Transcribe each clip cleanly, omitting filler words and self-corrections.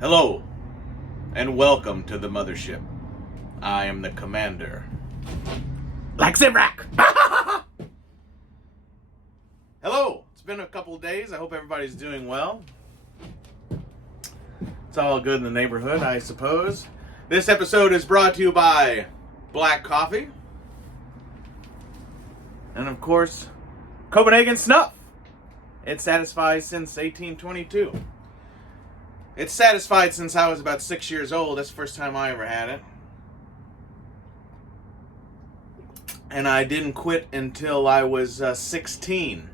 Hello, and welcome to the mothership. I am the commander. Like Zimrak! Hello, it's been a couple of days. I hope everybody's doing well. It's all good in the neighborhood, I suppose. This episode is brought to you by Black Coffee. And of course, Copenhagen Snuff. It satisfies since 1822. It's satisfied since I was about 6 years old. That's the first time I ever had it. And I didn't quit until I was 16.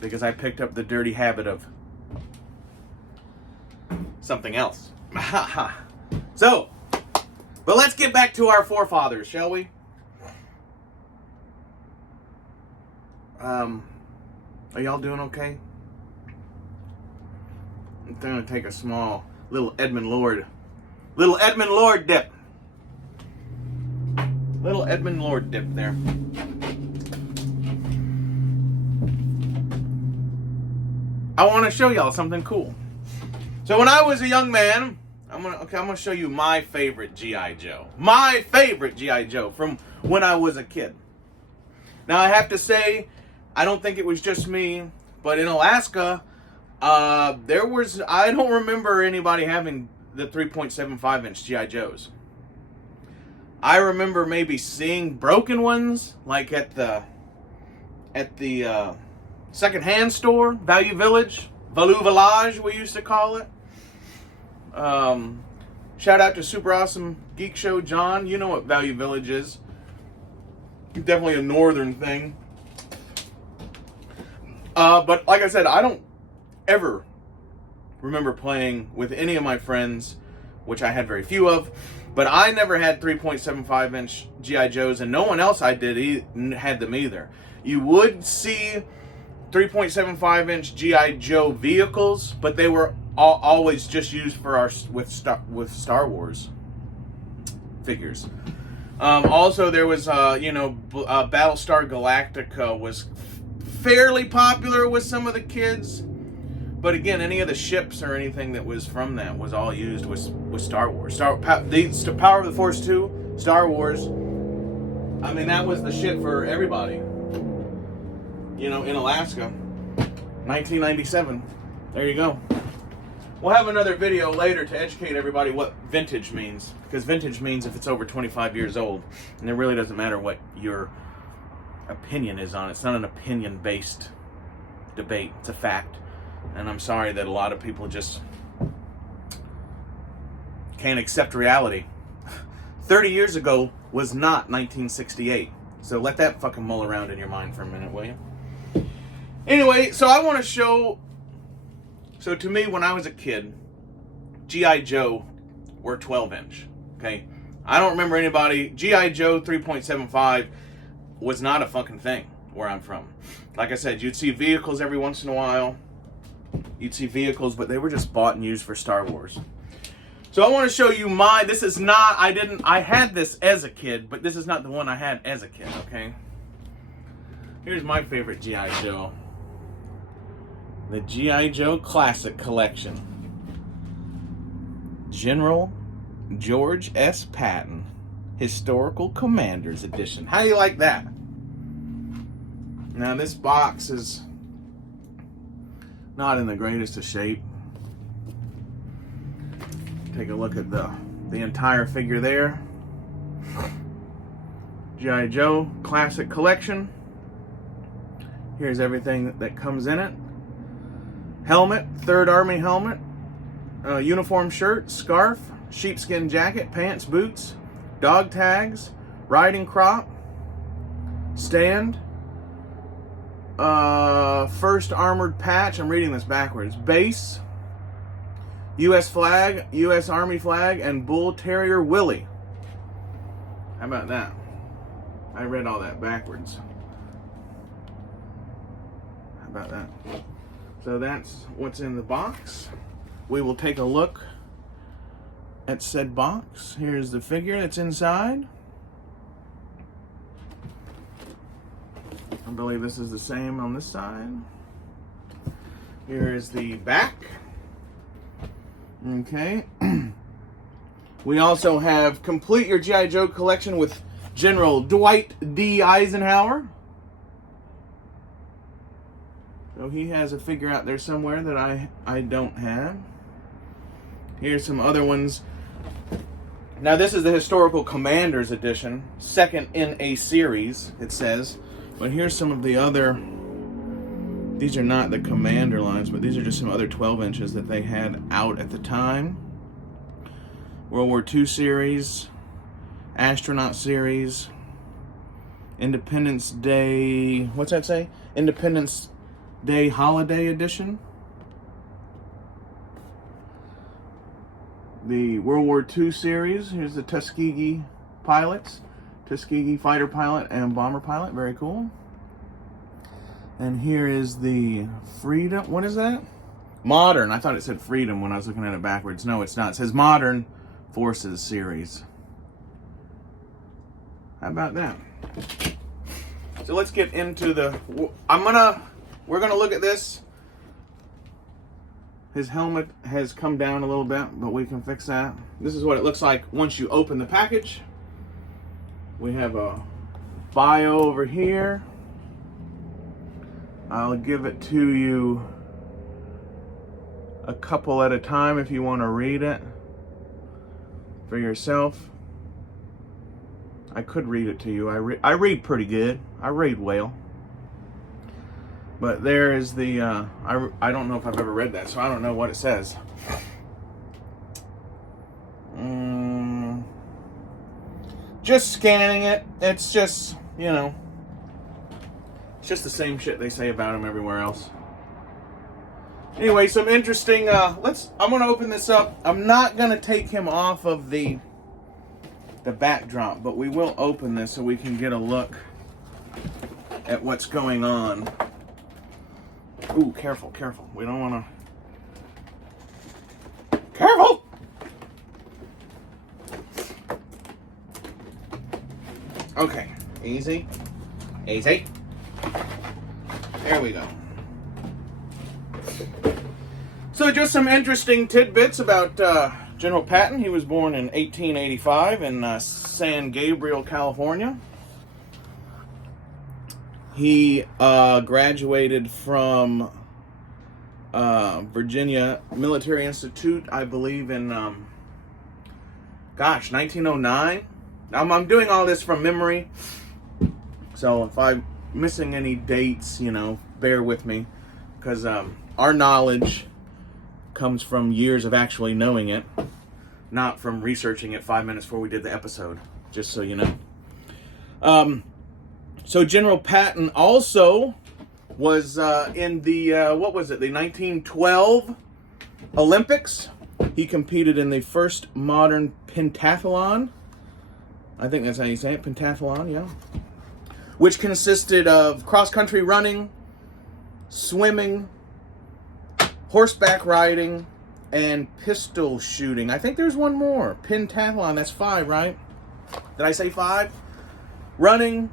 Because I picked up the dirty habit of something else. So, but let's get back to our forefathers, shall we? Are y'all doing okay? I'm going to take a small little Edmund Lord dip. Little Edmund Lord dip there. I want to show y'all something cool. So when I was a young man, I'm gonna show you my favorite G.I. Joe. My favorite G.I. Joe from when I was a kid. Now I have to say, I don't think it was just me, but in Alaska, I don't remember anybody having the 3.75 inch G.I. Joes. I remember maybe seeing broken ones, like at the second-hand store, Value Village, we used to call it. Shout out to Super Awesome Geek Show John. You know what Value Village is. Definitely a northern thing. But like I said, I don't ever remember playing with any of my friends, which I had very few of, but I never had 3.75 inch G.I. Joes, and no one else I did had them either. You would see 3.75 inch G.I. Joe vehicles, but they were always just used for with Star Wars figures. Also, there was Battlestar Galactica was fairly popular with some of the kids, but again, any of the ships or anything that was from that was all used with Star Wars. Power of the Force 2, Star Wars. I mean, that was the shit for everybody. In Alaska, 1997. There you go. We'll have another video later to educate everybody what vintage means. Because vintage means if it's over 25 years old. And it really doesn't matter what your opinion is on it. It's not an opinion-based debate. It's a fact. And I'm sorry that a lot of people just can't accept reality. 30 years ago was not 1968. So let that fucking mull around in your mind for a minute, will you? Anyway, so I want to show... So to me, when I was a kid, G.I. Joe were 12 inch. Okay? I don't remember anybody... G.I. Joe 3.75 was not a fucking thing where I'm from. Like I said, you'd see vehicles every once in a while. You'd see vehicles, but they were just bought and used for Star Wars. So I want to show you this is not... I had this as a kid, but this is not the one I had as a kid, okay? Here's my favorite G.I. Joe. The G.I. Joe Classic Collection. General George S. Patton. Historical Commanders Edition. How do you like that? Now this box is not in the greatest of shape. Take a look at the entire figure there. G.I. Joe Classic Collection. Here's everything that comes in it. Helmet, 3rd Army helmet, uniform shirt, scarf, sheepskin jacket, pants, boots, dog tags, riding crop, stand, 1st armored patch, I'm reading this backwards, base, U.S. flag, U.S. Army flag, and Bull Terrier Willie. How about that? I read all that backwards. How about that? So that's what's in the box. We will take a look at said box. Here's the figure that's inside. I believe this is the same on this side. Here is the back. Okay. We also have complete your G.I. Joe collection with General Dwight D. Eisenhower. So he has a figure out there somewhere that I don't have. Here's some other ones. Now this is the Historical Commanders edition, second in a series, it says. But here's some of the other, these are not the Commander lines, but these are just some other 12 inches that they had out at the time. World War II series, Astronaut series, Independence Day, what's that say? Independence Day Holiday Edition. The World War II series, here's the Tuskegee pilots, Tuskegee fighter pilot and bomber pilot, very cool. And here is the Freedom, what is that? Modern, I thought it said Freedom when I was looking at it backwards. No, it's not, it says Modern Forces series. How about that? So let's get into the, we're gonna look at this. His helmet has come down a little bit, but we can fix that. This is what it looks like once you open the package. We have a bio over here. I'll give it to you a couple at a time if you want to read it for yourself. I could read it to you. I read pretty good. I read well. But there is the, I don't know if I've ever read that, so I don't know what it says. Just scanning it. It's just, you know, it's just the same shit they say about him everywhere else. Anyway, some interesting, I'm going to open this up. I'm not going to take him off of the backdrop, but we will open this so we can get a look at what's going on. Ooh, careful, careful. We don't want to... Careful! Okay, easy. Easy. There we go. So just some interesting tidbits about General Patton. He was born in 1885 in San Gabriel, California. He graduated from Virginia Military Institute, I believe, in, 1909. I'm doing all this from memory, so if I'm missing any dates, you know, bear with me, because our knowledge comes from years of actually knowing it, not from researching it 5 minutes before we did the episode, just so you know. So General Patton also was in the, the 1912 Olympics. He competed in the first modern pentathlon. I think that's how you say it, pentathlon, yeah. Which consisted of cross-country running, swimming, horseback riding, and pistol shooting. I think there's one more. Pentathlon, that's 5, right? Did I say 5? Running,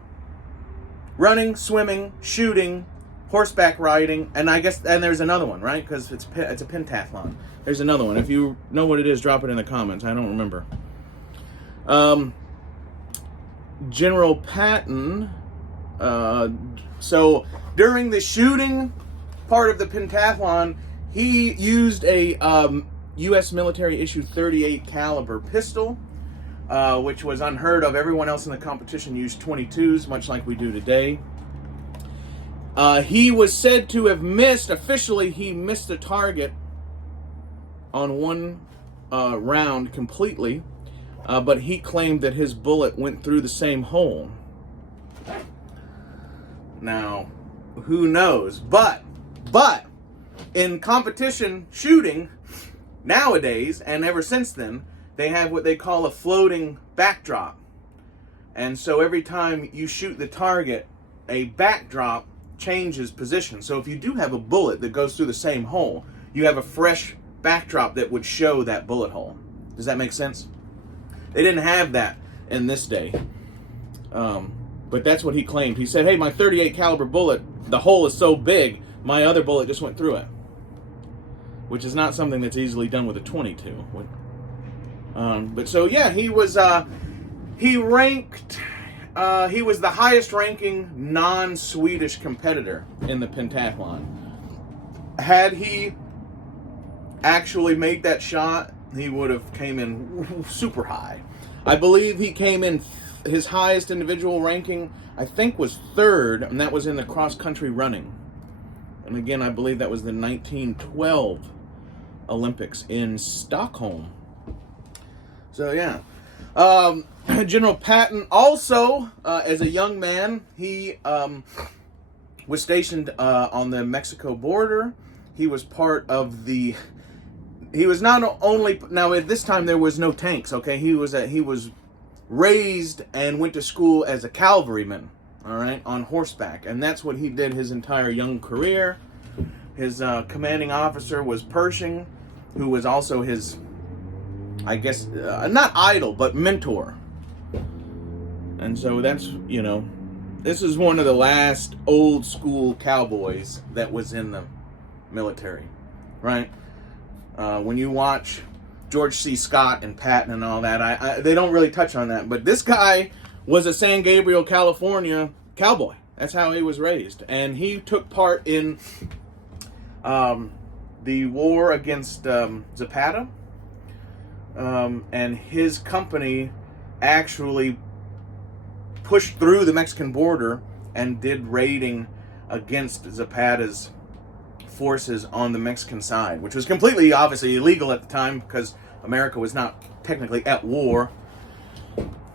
swimming, shooting, horseback riding, and I guess, and there's another one, right? Because it's a pentathlon. There's another one. If you know what it is, drop it in the comments. I don't remember. General Patton, so during the shooting part of the pentathlon, he used a U.S. military issue .38 caliber pistol, which was unheard of. Everyone else in the competition used .22s, much like we do today. He was said to have missed, officially, he missed the target on one round completely, but he claimed that his bullet went through the same hole. Now, who knows? But in competition shooting, nowadays, and ever since then, they have what they call a floating backdrop. And so every time you shoot the target, a backdrop changes position. So if you do have a bullet that goes through the same hole, you have a fresh backdrop that would show that bullet hole. Does that make sense? They didn't have that in this day. But that's what he claimed. He said, hey, my .38 caliber bullet, the hole is so big, my other bullet just went through it. which is not something that's easily done with a .22. But so yeah, he was he was the highest ranking non-Swedish competitor in the pentathlon. Had he actually made that shot, he would have came in super high. I believe he came in, his highest individual ranking, I think, was 3rd, and that was in the cross-country running. And again, I believe that was the 1912 Olympics in Stockholm. So yeah. General Patton also, as a young man, he was stationed on the Mexico border. He was part of the... He was not only... Now, at this time, there was no tanks, okay? He was raised and went to school as a cavalryman, all right, on horseback. And that's what he did his entire young career. His commanding officer was Pershing, who was also his, I guess, not idol, but mentor. And so that's, you know, this is one of the last old school cowboys that was in the military, right? When you watch George C. Scott and Patton and all that, they don't really touch on that. But this guy was a San Gabriel, California cowboy. That's how he was raised. And he took part in the war against Zapata. And his company actually pushed through the Mexican border and did raiding against Zapata's forces on the Mexican side, which was completely, obviously, illegal at the time because America was not technically at war.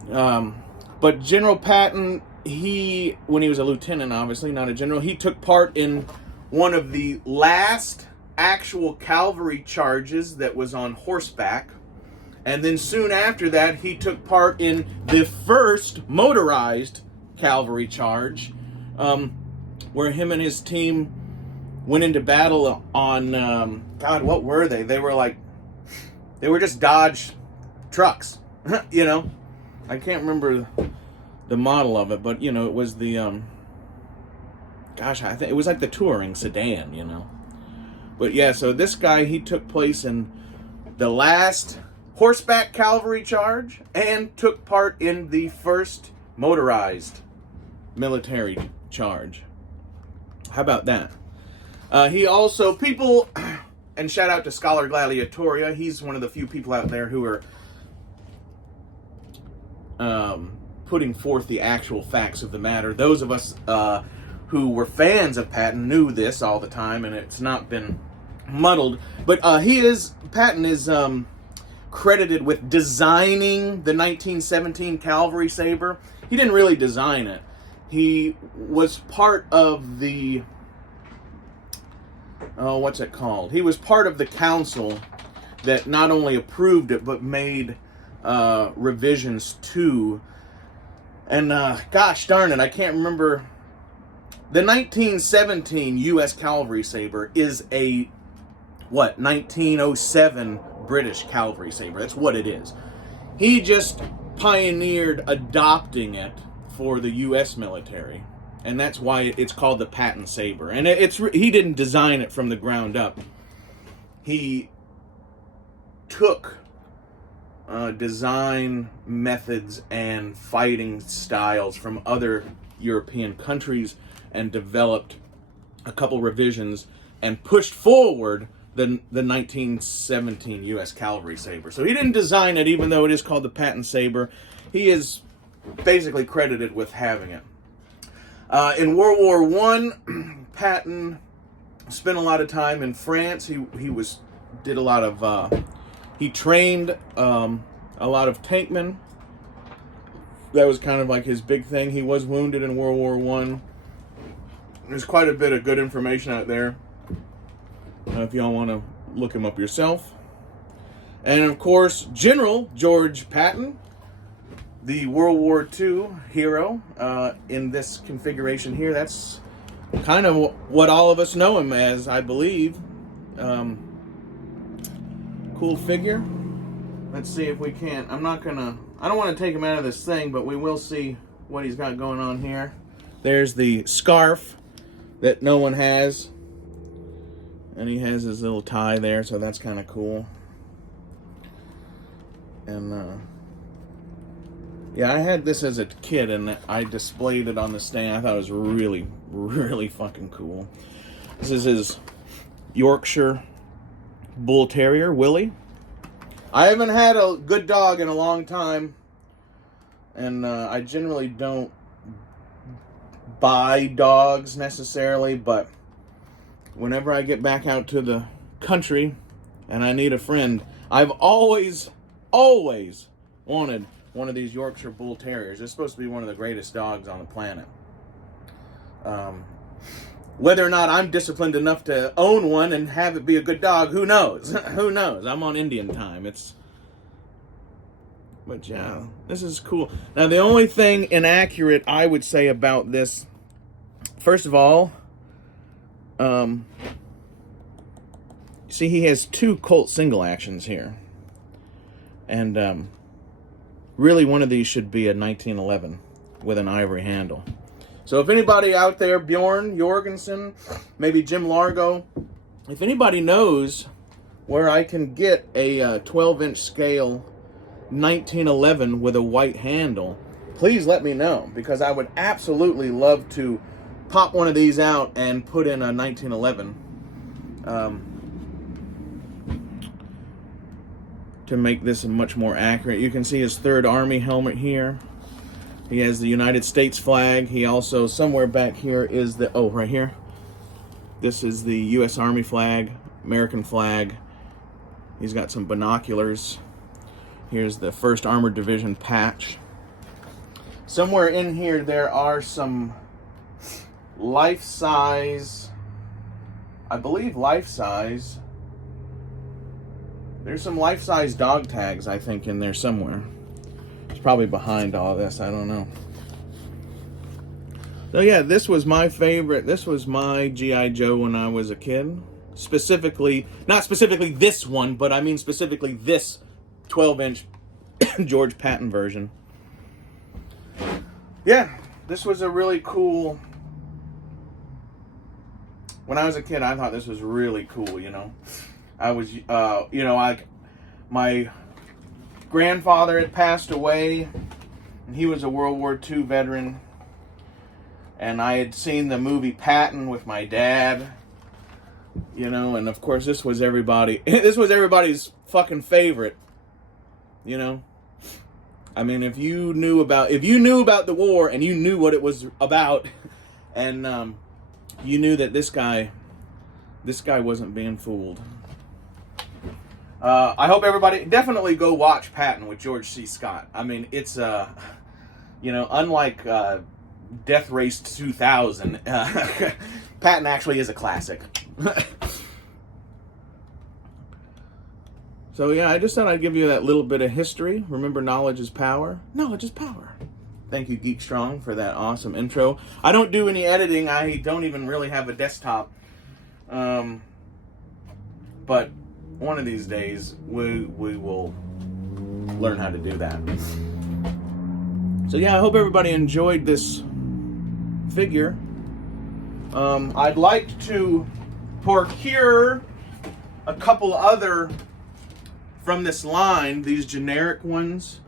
But General Patton, when he was a lieutenant, obviously, not a general, he took part in one of the last actual cavalry charges that was on horseback. And then soon after that, he took part in the first motorized cavalry charge, where him and his team went into battle on, God, what were they? They were just Dodge trucks, you know? I can't remember the model of it, but, you know, it was the, I think it was like the touring sedan, you know? But yeah, so this guy, he took place in the last horseback cavalry charge and took part in the first motorized military charge. How about that? He also, and shout out to Scholar Gladiatoria, he's one of the few people out there who are putting forth the actual facts of the matter. Those of us who were fans of Patton knew this all the time, and it's not been muddled. But Patton is credited with designing the 1917 cavalry saber. He didn't really design it. He was part of the, what's it called? He was part of the council that not only approved it, but made revisions to. And gosh darn it, I can't remember. The 1917 U.S. cavalry saber is a, 1907 British cavalry saber. That's what it is. He just pioneered adopting it for the U.S. military, and that's why it's called the Patton saber. And he didn't design it from the ground up. He took design methods and fighting styles from other European countries and developed a couple revisions and pushed forward the 1917 U.S. cavalry saber. So he didn't design it, even though it is called the Patton saber. He is basically credited with having it. In World War I, Patton spent a lot of time in France. He trained a lot of tankmen. That was kind of like his big thing. He was wounded in World War I. There's quite a bit of good information out there if y'all want to look him up yourself. And of course, General George Patton, the World War II hero, in this configuration here. That's kind of what all of us know him as, I believe. Cool figure. Let's see if we can. I don't want to take him out of this thing, but we will see what he's got going on here. There's the scarf that no one has. And he has his little tie there, so that's kind of cool. And, yeah, I had this as a kid, and I displayed it on the stand. I thought it was really, really fucking cool. This is his Yorkshire Bull Terrier, Willie. I haven't had a good dog in a long time, and I generally don't buy dogs necessarily, but whenever I get back out to the country and I need a friend, I've always wanted one of these Yorkshire Bull Terriers. It's supposed to be one of the greatest dogs on the planet. Whether or not I'm disciplined enough to own one and have it be a good dog, who knows? Who knows? I'm on Indian time. But yeah, this is cool. Now, the only thing inaccurate I would say about this, first of all, see, he has 2 Colt single actions here. And really, one of these should be a 1911 with an ivory handle. So if anybody out there, Bjorn Jorgensen, maybe Jim Largo, if anybody knows where I can get a 12-inch scale 1911 with a white handle, please let me know, because I would absolutely love to pop one of these out and put in a 1911 to make this much more accurate. You can see his 3rd Army helmet here. He has the United States flag. He also, somewhere back here is the, oh, right here. This is the U.S. Army flag, American flag. He's got some binoculars. Here's the 1st Armored Division patch. Somewhere in here there are some life-size, I believe life-size. There's some life-size dog tags, I think, in there somewhere. It's probably behind all this, I don't know. So yeah, this was my favorite. This was my G.I. Joe when I was a kid. Specifically, not specifically this one, but I mean specifically this 12-inch George Patton version. Yeah, this was a really cool... When I was a kid, I thought this was really cool, you know. I was, my grandfather had passed away, and he was a World War II veteran, and I had seen the movie Patton with my dad, you know, and of course this was everybody's fucking favorite, you know. I mean, if you knew about the war and you knew what it was about, and you knew that this guy wasn't being fooled. I hope everybody definitely go watch Patton with George C. Scott. I mean, it's unlike Death Race 2000, Patton actually is a classic. So yeah, I just thought I'd give you that little bit of history. Remember, knowledge is power. Knowledge is power. Thank you, Geek Strong, for that awesome intro. I don't do any editing. I don't even really have a desktop. But one of these days, we will learn how to do that. So yeah, I hope everybody enjoyed this figure. I'd like to procure a couple other from this line, these generic ones,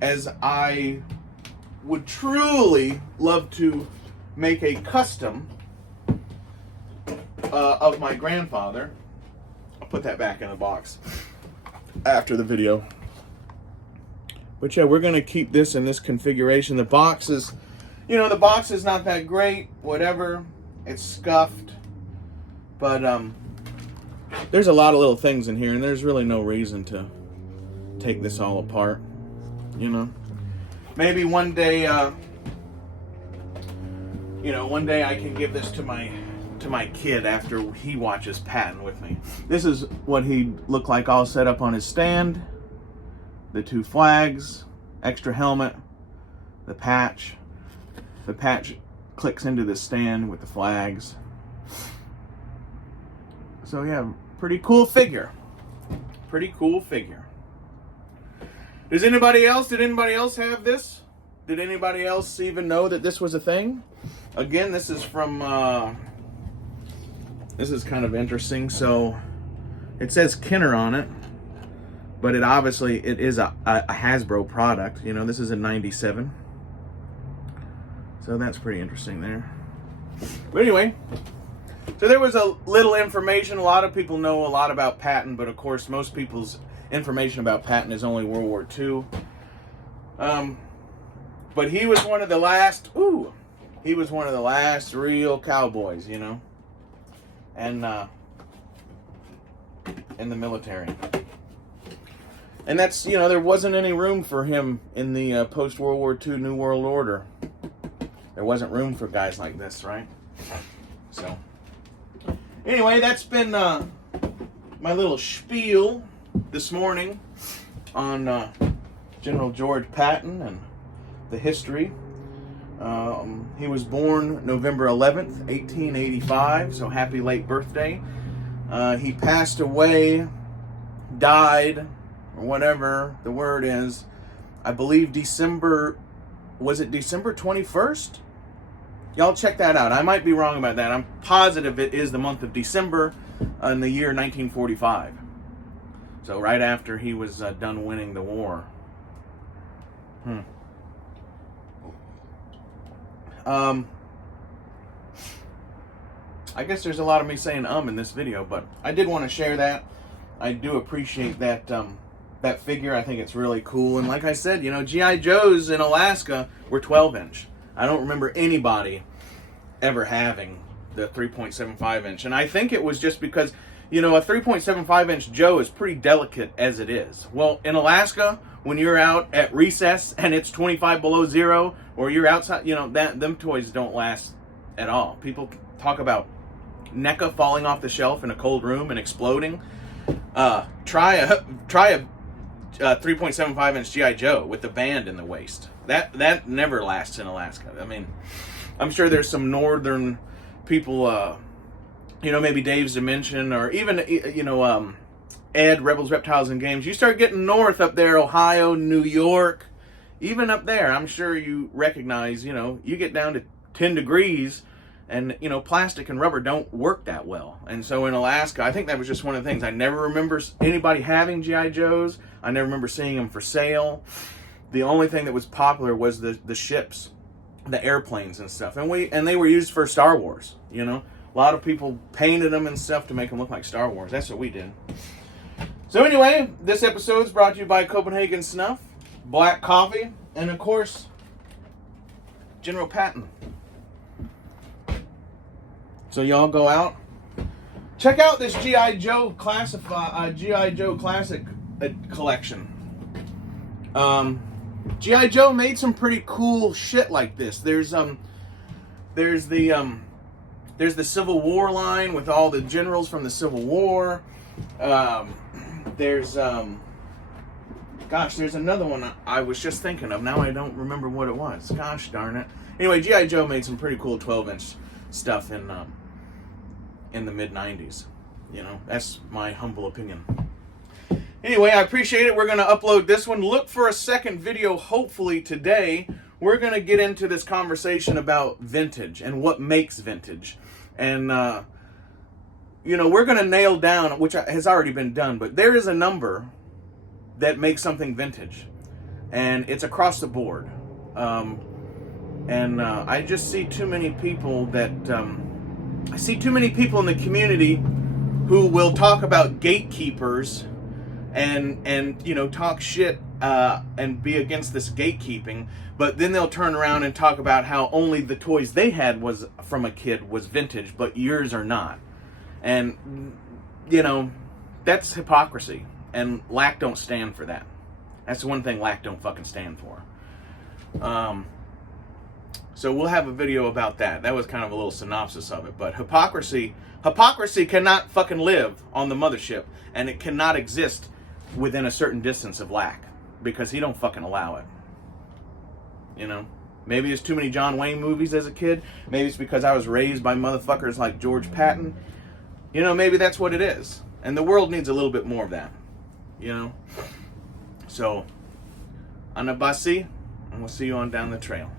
as I would truly love to make a custom of my grandfather. I'll put that back in the box after the video. But yeah, we're going to keep this in this configuration. The box is, the box is not that great, whatever. It's scuffed. But there's a lot of little things in here, and there's really no reason to take this all apart, Maybe one day, one day I can give this to my kid after he watches Patton with me. This is what he'd look like all set up on his stand. The 2 flags, extra helmet, the patch. The patch clicks into the stand with the flags. So yeah, pretty cool figure. Pretty cool figure. Did anybody else have this? Did anybody else even know that this was a thing? Again, this is from This is kind of interesting. So it says Kenner on it, but it is a Hasbro product. You know, this is a 97. So that's pretty interesting there. But anyway, so there was a little information. A lot of people know a lot about Patton, but of course most people's information about Patton is only World War II. But he was one of the last, real cowboys, you know, and in the military. And that's, you know, there wasn't any room for him in the post-World War II New World Order. There wasn't room for guys like this, right? So, anyway, that's been my little spiel this morning on General George Patton and the history. He was born November 11th, 1885, so happy late birthday. He passed away, died, or whatever the word is, I believe December 21st? Y'all check that out. I might be wrong about that. I'm positive it is the month of December in the year 1945. So right after he was done winning the war. I guess there's a lot of me saying in this video, but I did want to share that. I do appreciate that that figure. I think it's really cool. And like I said, you know, G.I. Joes in Alaska were 12-inch. I don't remember anybody ever having the 3.75-inch. And I think it was just because, you know, a 3.75-inch Joe is pretty delicate as it is. Well, in Alaska, when you're out at recess and it's 25 below zero, or you're outside, you know, them toys don't last at all. People talk about NECA falling off the shelf in a cold room and exploding. Try a 3.75-inch G.I. Joe with the band in the waist. That never lasts in Alaska. I mean, I'm sure there's some northern people, you know, maybe Dave's Dimension, or even, you know, Ed, Rebels, Reptiles, and Games. You start getting north up there, Ohio, New York, even up there, I'm sure you recognize, you know, you get down to 10 degrees, and, you know, plastic and rubber don't work that well. And so in Alaska, I think that was just one of the things. I never remember anybody having G.I. Joes. I never remember seeing them for sale. The only thing that was popular was the ships, the airplanes and stuff. And they were used for Star Wars, you know. A lot of people painted them and stuff to make them look like Star Wars. That's what we did. So anyway, this episode is brought to you by Copenhagen Snuff, Black Coffee, and of course, General Patton. So y'all go out, check out this G.I. Joe Classic collection. G.I. Joe made some pretty cool shit like this. There's the Civil War line with all the generals from the Civil War. There's another one I was just thinking of. Now I don't remember what it was. Gosh darn it. Anyway, G.I. Joe made some pretty cool 12-inch stuff in the mid-90s. You know, that's my humble opinion. Anyway, I appreciate it. We're going to upload this one. Look for a second video, hopefully today. We're going to get into this conversation about vintage and what makes vintage. And, you know, we're going to nail down, which has already been done, but there is a number that makes something vintage. And it's across the board. I just see too many people that... I see too many people in the community who will talk about gatekeepers and you know, talk shit and be against this gatekeeping, but then they'll turn around and talk about how only the toys they had was from a kid was vintage, but yours are not. And, you know, that's hypocrisy, and LAC don't stand for that. That's the one thing LAC don't fucking stand for. So we'll have a video about that. That was kind of a little synopsis of it. But hypocrisy cannot fucking live on the mothership, and it cannot exist within a certain distance of LAC, because he don't fucking allow it. You know? Maybe it's too many John Wayne movies as a kid. Maybe it's because I was raised by motherfuckers like George Patton. You know, maybe that's what it is. And the world needs a little bit more of that. You know? So, Anabasi, and we'll see you on down the trail.